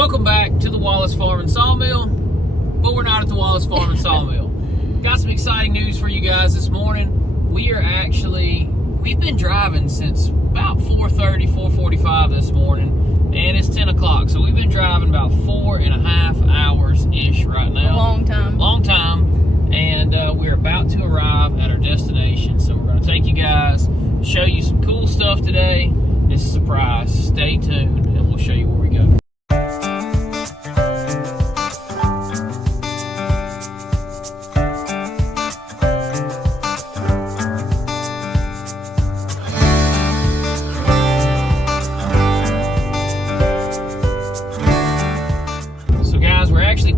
Welcome back to the Wallace Farm and Sawmill, but we're not at the Wallace Farm and Sawmill. Got some exciting news for you guys this morning. We've been driving since about 4:30, 4:45 this morning, and it's 10 o'clock. So we've been driving about 4.5 hours-ish right now. A long time. Long time, and we're about to arrive at our destination. So we're gonna take you guys, show you some cool stuff today. It's a surprise. Stay tuned, and we'll show you where we go.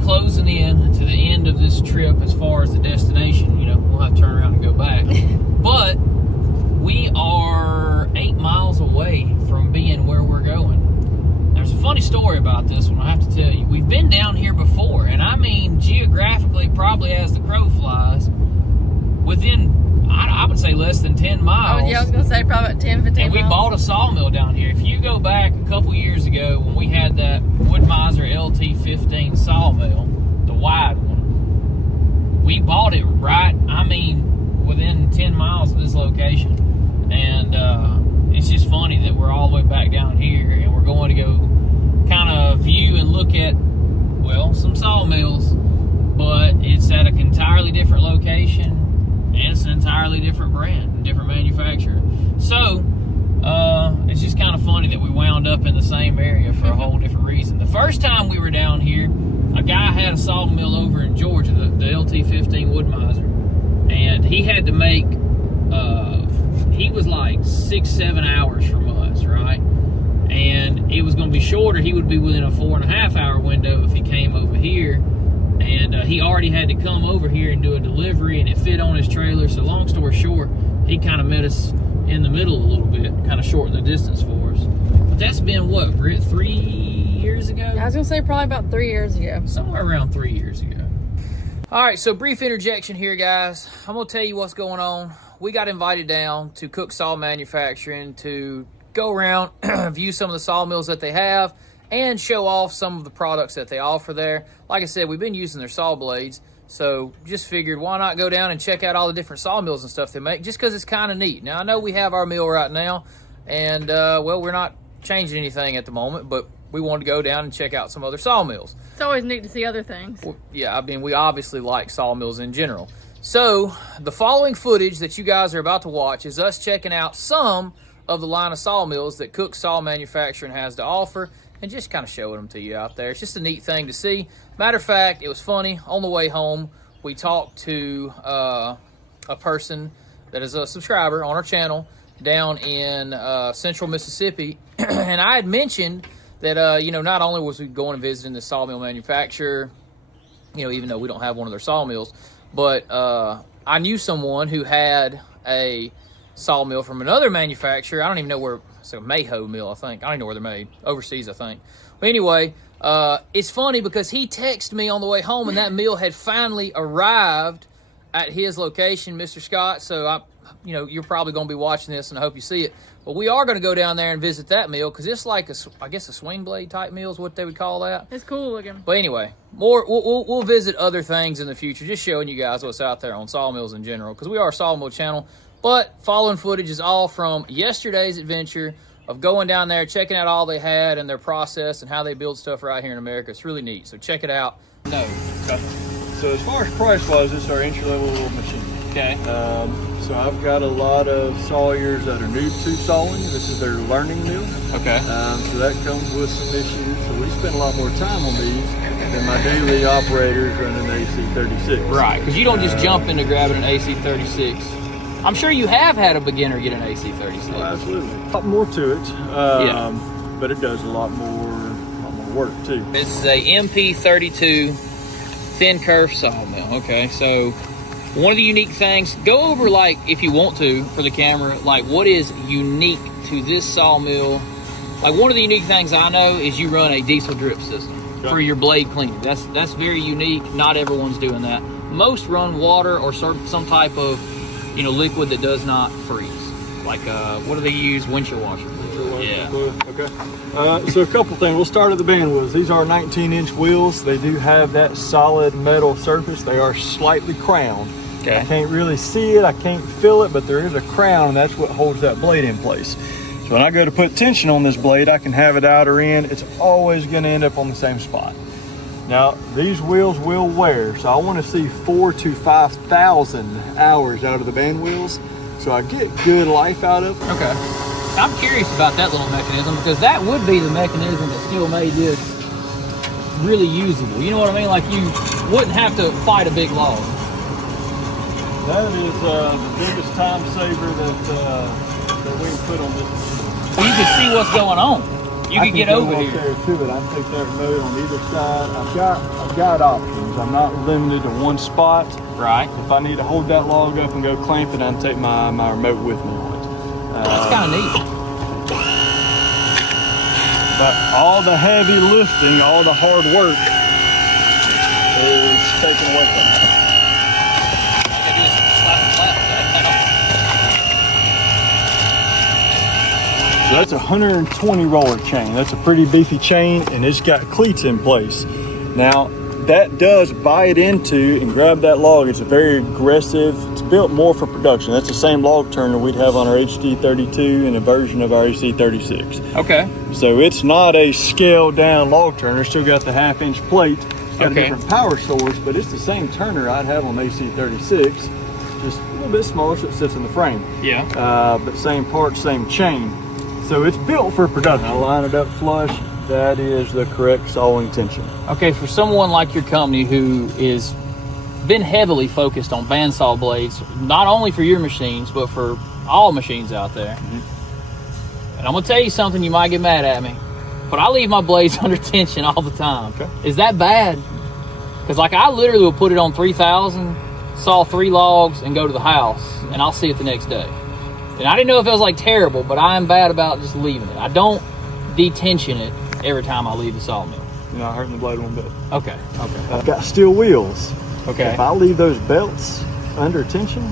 Closing in to the end of this trip as far as the destination. You know, we'll have to turn around and go back. But we are 8 miles away from being where we're going. There's a funny story about this one I have to tell you. We've been down here before, and I mean geographically probably as the crow flies, within, I would say less than 10 miles. Oh, yeah, I was going to say probably about 10, 15 and miles. we bought a sawmill down here. If you go back a couple years ago when we had that Wood-Mizer LT15 sawmill, the wide one, we bought it right, I mean, within 10 miles of this location. And it's just funny that we're all the way back down here and we're going to go kind of view and look at, well, some sawmills, but it's at an entirely different location. And it's an entirely different brand, different manufacturer. So, it's just kind of funny that we wound up in the same area for a whole different reason. The first time we were down here, a guy had a sawmill over in Georgia, the LT15 Wood-Mizer, and he had to make, he was like 6-7 hours from us, right? And it was going to be shorter. He would be within a 4.5 hour window if he came over here. And he already had to come over here and do a delivery, and it fit on his trailer. So long story short, he kind of met us in the middle a little bit, kind of shortened the distance for us. But that's been, what, Britt, 3 years ago? I was going to say probably about 3 years ago. Somewhere around 3 years ago. All right, so brief interjection here, guys. I'm going to tell you what's going on. We got invited down to Cook Saw Manufacturing to go around, view some of the sawmills that they have, and show off some of the products that they offer there. Like I said, we've been using their saw blades, so just figured why not go down and check out all the different sawmills and stuff they make, just because it's kind of neat. Now, I know we have our mill right now, and, well, we're not changing anything at the moment, but we wanted to go down and check out some other sawmills. It's always neat to see other things. Well, yeah, I mean, we obviously like sawmills in general. So, the following footage that you guys are about to watch is us checking out some of the line of sawmills that Cook Saw Manufacturing has to offer, and just kind of showing them to you out there. It's just a neat thing to see. Matter of fact, it was funny. On the way home, we talked to a person that is a subscriber on our channel down in central Mississippi. And I had mentioned that, you know, not only was we going and visiting the sawmill manufacturer, you know, even though we don't have one of their sawmills, but I knew someone who had a sawmill from another manufacturer. I don't even know where. It's a Mayho mill, I think. I don't even know where they're made. Overseas, I think. But anyway, it's funny because he texted me on the way home, and that mill had finally arrived at his location, Mr. Scott. So, you know, you're probably going to be watching this, and I hope you see it. But we are going to go down there and visit that mill because it's like, I guess, a swing blade type mill is what they would call that. It's cool looking. But anyway, we'll visit other things in the future, just showing you guys what's out there on sawmills in general, because we are a sawmill channel. But following footage is all from yesterday's adventure of going down there, checking out all they had and their process and how they build stuff right here in America. It's really neat, so check it out. No. Okay. So as far as price-wise, this is our entry-level machine. Okay. So I've got a lot of sawyers that are new to sawing. This is their learning mill. Okay. So that comes with some issues. So we spend a lot more time on these than my daily operators running an AC36. Right, because you don't just jump into grabbing an AC36. I'm sure you have had a beginner get an AC36. Oh, absolutely. A lot more to it. Yeah. But it does a lot more work too. This is a MP32 thin kerf sawmill. Okay, so one of the unique things, go over, like, if you want to, for the camera, like, what is unique to this sawmill. Like, one of the unique things I know is you run a diesel drip system for your blade cleaning. That's very unique. Not everyone's doing that. Most run water or some type of, you know, liquid that does not freeze. Like, what do they use windshield washer for? Yeah. Okay. So a couple things. We'll start at the band wheels. These are 19-inch wheels. They do have that solid metal surface. They are slightly crowned. Okay. I can't really see it. I can't feel it, but there is a crown, and that's what holds that blade in place. So when I go to put tension on this blade, I can have it out or in. It's always going to end up on the same spot. Now, these wheels will wear, so I want to see 4,000 to 5,000 hours out of the band wheels, so I get good life out of them. Okay. I'm curious about that little mechanism, because that would be the mechanism that still made this really usable. You know what I mean? Like, you wouldn't have to fight a big log. That is the biggest time saver that we can put on this. So you can see what's going on. You can get over here. There to it. I can take that remote on either side. I've got options. I'm not limited to one spot. Right. If I need to hold that log up and go clamp it, I can take my remote with me on it. That's kind of neat. But all the heavy lifting, all the hard work is taken away from it. So that's a 120 roller chain. That's a pretty beefy chain, and it's got cleats in place. Now, that does bite into and grab that log. It's a very aggressive, it's built more for production. That's the same log turner we'd have on our HD32 and a version of our AC36. Okay. So it's not a scaled down log turner. It's still got the 1/2-inch plate. It's got a different power source, but it's the same turner I'd have on AC36, just a little bit smaller so it sits in the frame. Yeah. But same parts, same chain. So it's built for production. I line it up flush. That is the correct sawing tension. Okay, for someone like your company who is been heavily focused on bandsaw blades, not only for your machines, but for all machines out there. Mm-hmm. And I'm gonna tell you something, you might get mad at me, but I leave my blades under tension all the time. Okay. Is that bad? Because like I literally will put it on 3,000, saw 3 logs, and go to the house, and I'll see it the next day. And I didn't know if it was like terrible, but I am bad about just leaving it. I don't detension it every time I leave the sawmill. You're not hurting the blade one bit. Okay. I've got steel wheels. Okay. If I leave those belts under tension,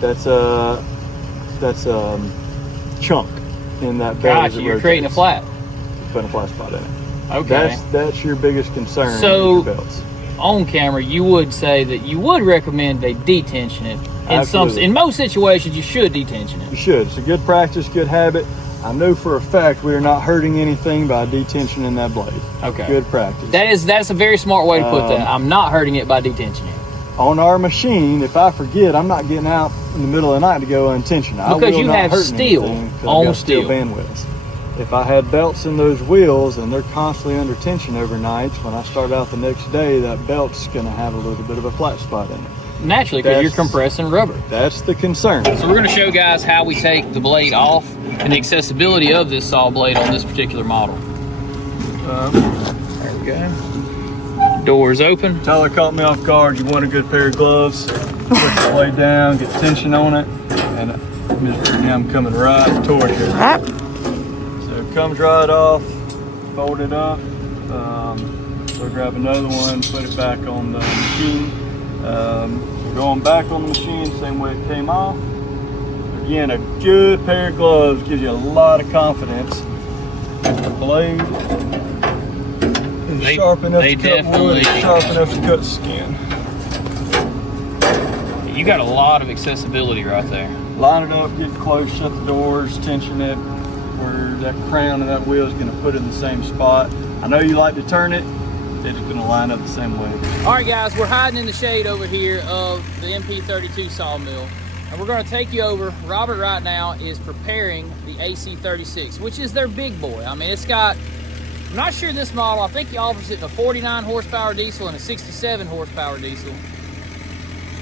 that's a chunk in that belt. Gotcha, you're creating a flat. Putting a flat spot in it. Okay. That's your biggest concern So, with your belts. On camera, you would say that you would recommend they detension it. In most situations, you should detension it. You should. It's a good practice, good habit. I know for a fact we are not hurting anything by detensioning that blade. Okay. Good practice. That's a very smart way to put that. I'm not hurting it by detensioning. On our machine, if I forget, I'm not getting out in the middle of the night to go untension. Because you have steel on steel band wheels. If I had belts in those wheels and they're constantly under tension overnight, when I start out the next day, that belt's going to have a little bit of a flat spot in it. Naturally, because you're compressing rubber. That's the concern. So we're going to show guys how we take the blade off and the accessibility of this saw blade on this particular model. There we go. Doors open. Tyler caught me off guard. You want a good pair of gloves. Put the blade down, get tension on it, and I'm coming right towards you. So it comes right off, fold it up. So grab another one, put it back on the machine. Going back on the machine, same way it came off. Again, a good pair of gloves gives you a lot of confidence. The blade is sharp enough to cut wood, sharp enough to cut skin. You got a lot of accessibility right there. Line it up, get close, shut the doors, tension it where that crown of that wheel is going to put it in the same spot. I know you like to turn it. It's going to line up the same way. All right, guys, we're hiding in the shade over here of the MP32 sawmill, and we're going to take you over. Robert right now is preparing the AC36, which is their big boy. I mean, it's got, I'm not sure this model, I think he offers it in a 49 horsepower diesel and a 67 horsepower diesel.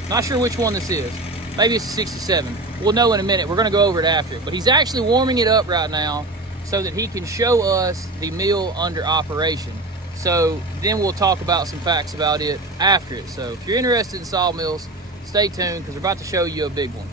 Not sure which one this is. Maybe it's a 67. We'll know in a minute. We're going to go over it after. But he's actually warming it up right now so that he can show us the mill under operation. So then we'll talk about some facts about it after it. So if you're interested in sawmills, stay tuned because we're about to show you a big one.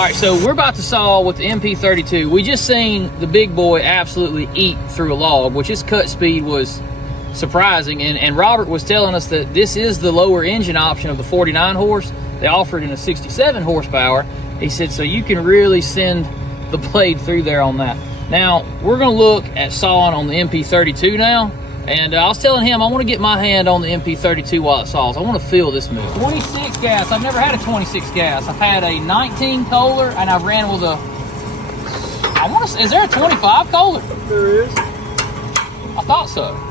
right, so we're about to saw with the MP32. We just seen the big boy absolutely eat through a log, which his cut speed was surprising. And Robert was telling us that this is the lower engine option of the 49 horse. They offer it in a 67 horsepower. He said, so you can really send the blade through there on that. Now, we're gonna look at sawing on the MP32 now. And I was telling him I want to get my hand on the MP32 while it saws. I want to feel this mill. 26 gas. I've never had a 26 gas. I've had a 19 Kohler, and I've ran with a, I want to say, is there a 25 Kohler? There is. I thought so.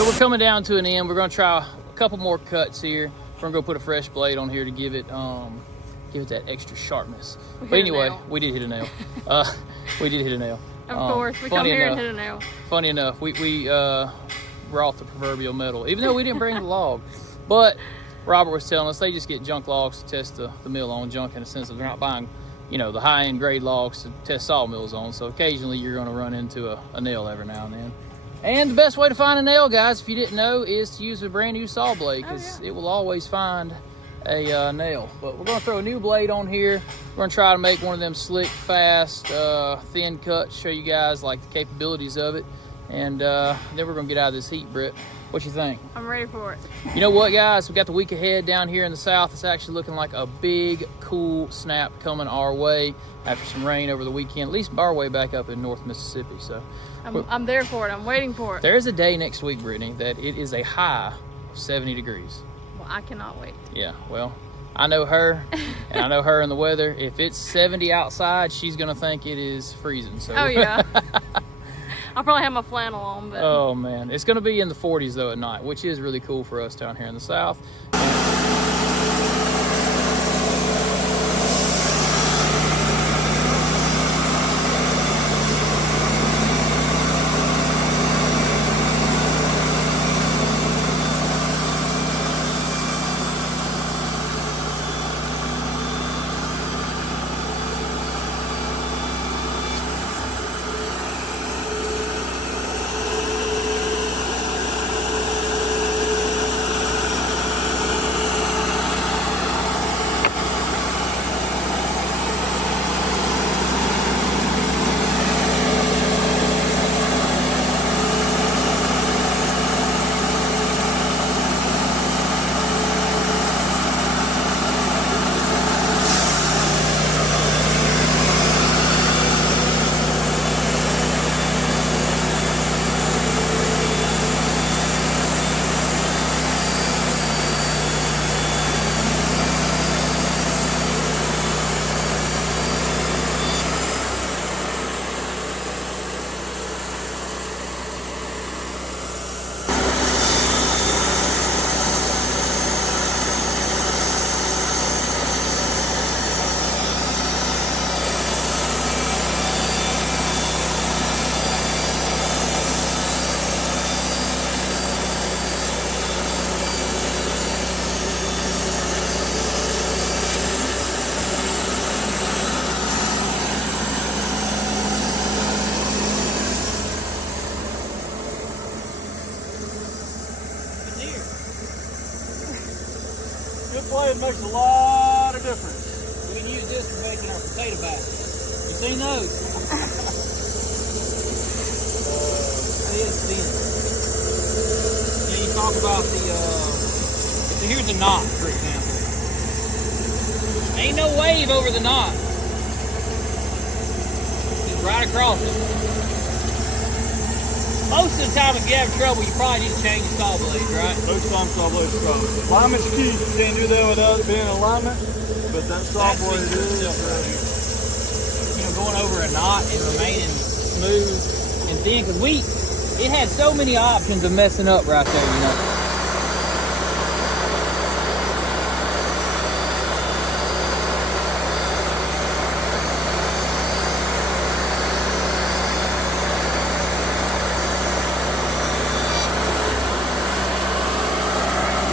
So we're coming down to an end. We're gonna try a couple more cuts here. We're gonna go put a fresh blade on here to give it that extra sharpness. But anyway, we did hit a nail. We did hit a nail. Of course, we come here and hit a nail. Funny enough, we brought the proverbial metal, even though we didn't bring the log. But Robert was telling us they just get junk logs to test the mill on. Junk in the sense that they're not buying, you know, the high-end grade logs to test sawmills on. So occasionally you're going to run into a nail every now and then. And the best way to find a nail, guys, if you didn't know, is to use a brand new saw blade, because it will always find a nail. But we're gonna throw a new blade on here. We're gonna try to make one of them slick, fast, thin cuts, show you guys like the capabilities of it. And then we're gonna get out of this heat, Britt. What you think? I'm ready for it. You know what, guys? We got the week ahead down here in the south. It's actually looking like a big, cool snap coming our way after some rain over the weekend, at least our way back up in North Mississippi. So I'm there for it. I'm waiting for it. There is a day next week, Brittany, that it is a high of 70 degrees. Well, I cannot wait. Yeah, well, I know her, and I know her and the weather. If it's 70 outside, she's gonna think it is freezing. So. Oh yeah. I'll probably have my flannel on. But... Oh man, it's gonna be in the 40s though at night, which is really cool for us down here in the south. Good blade makes a lot of difference. We can use this for making our potato baskets. You seen those? It is thin. Yeah, you talk about the, so here's a knot, for example. Ain't no wave over the knot. Just right across it. Most of the time, if you have trouble, you probably need to change the saw blade, right? Most times saw blades are strong. Alignment's key. You can't do that without it being alignment, but that saw blade is right here. You know, going over a knot and remaining smooth and thin, because it had so many options of messing up right there, you know.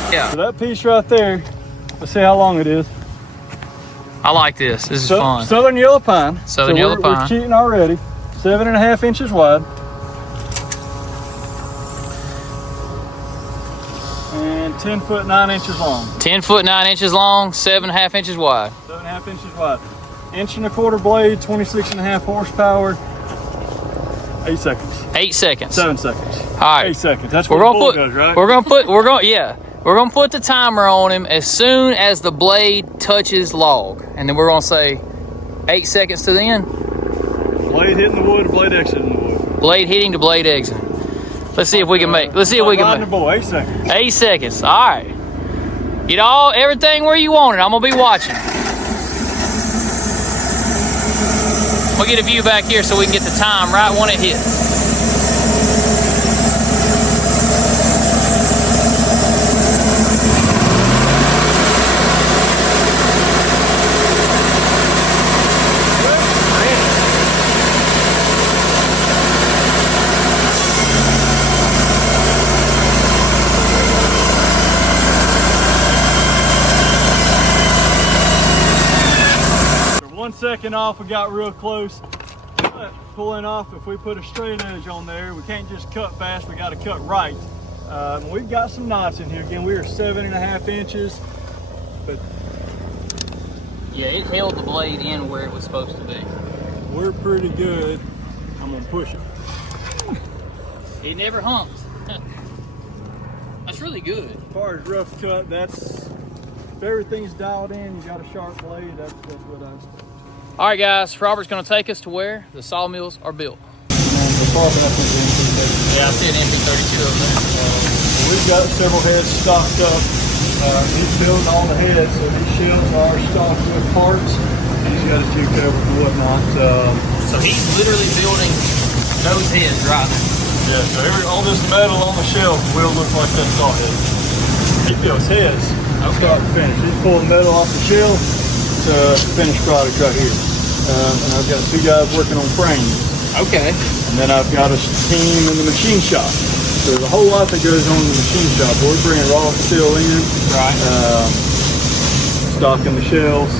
Yeah. So that piece right there, let's see how long it is. I like this. This is fun. Southern yellow pine. Southern yellow pine. We're cheating already. 7.5 inches wide. And 10 foot 9 inches long. 10 foot 9 inches long, 7.5 inches wide. 7.5 inches wide. 1.25 blade, 26.5 horsepower. 8 seconds. 8 seconds. 7 seconds. All right. 8 seconds. That's what the bull does, right? We're gonna put the timer on him as soon as the blade touches log, and then we're gonna say 8 seconds to the end. Blade hitting the wood, blade exiting the wood. Blade hitting to blade exit. Let's see if we can make. Let's see if we can make. 8 seconds. 8 seconds. All right. Get everything where you want it. I'm gonna be watching. We'll get a view back here so we can get the time right when it hits. Second off, we got real close. But pulling off, if we put a straight edge on there, we can't just cut fast, we got to cut right. We've got some knots in here. Again, we are 7.5 inches, but Yeah, it held the blade in where it was supposed to be. We're pretty good. I'm gonna push it. It never humps. That's really good. As far as rough cut, that's, if everything's dialed in, you got a sharp blade, that's what I expect. All right, guys, Robert's gonna take us to where the sawmills are built. And the carbon up in the MP32. Yeah, I see an MP32 over there. We've got several heads stocked up. He's building all the heads, so these shelves are stocked with parts. He's got a few covers and whatnot. So he's literally building those heads right now. Yeah, so all this metal on the shelf will look like that saw head. He builds heads, start to finish. He's pulling metal off the shelf to finished product right here. And I've got 2 guys working on frames. Okay. And then I've got a team in the machine shop. So there's a whole lot that goes on in the machine shop. We're bringing raw steel in, Right. stocking the shelves.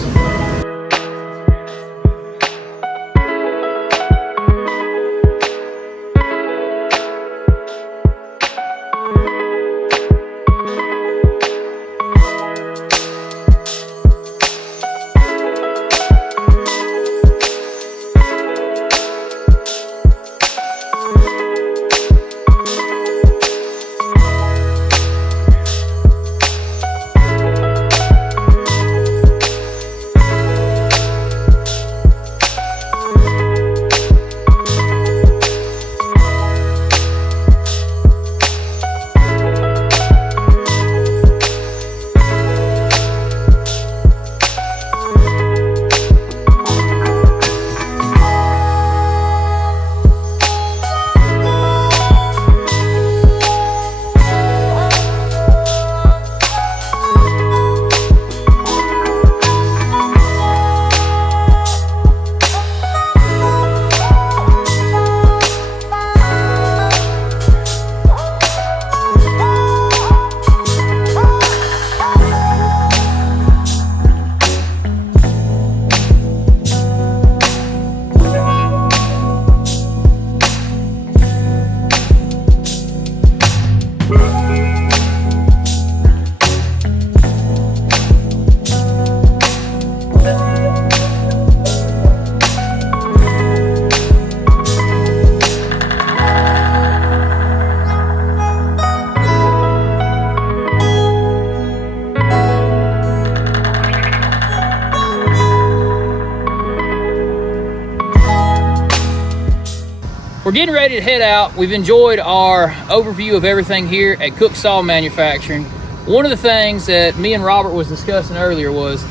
We're getting ready to head out. We've enjoyed our overview of everything here at Cook Saw Manufacturing. One of the things that me and Robert was discussing earlier was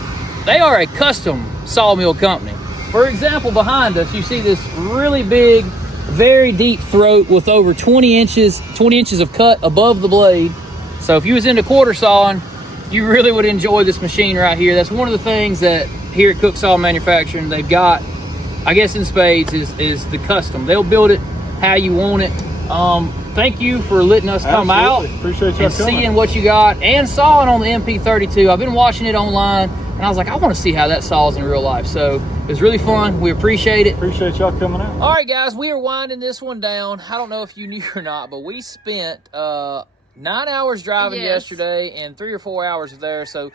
they are a custom sawmill company. For example, behind us, you see this really big, very deep throat with over 20 inches of cut above the blade. So if you was into quarter sawing, you really would enjoy this machine right here. That's one of the things that here at Cook Saw Manufacturing they've got, I guess in spades, is the custom. They'll build it how you want it. Thank you for letting us come Absolutely. out Appreciate you and coming. seeing what you got and sawing on the MP32. I've been watching it online and I was like, I want to see how that saws in real life. So it was really fun. We appreciate it. Appreciate y'all coming out. All right, guys, we are winding this one down. I don't know if you knew or not, but we spent 9 hours driving yesterday and 3 or 4 hours there. So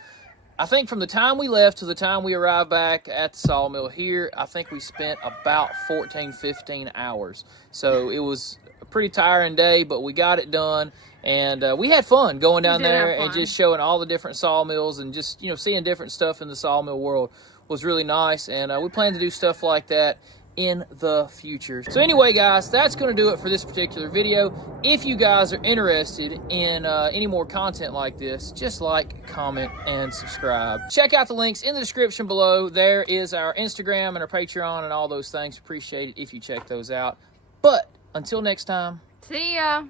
I think from the time we left to the time we arrived back at the sawmill here, I think we spent about 14, 15 hours. So it was a pretty tiring day, but we got it done. And we had fun going down there and just showing all the different sawmills and just, you know, seeing different stuff in the sawmill world was really nice. And we plan to do stuff like that in the future. So anyway, guys, that's going to do it for this particular video. If you guys are interested in any more content like this, just like, comment, and subscribe. Check out the links in the description below. There is our Instagram and our Patreon and all those things. Appreciate it if you check those out. But until next time, See ya.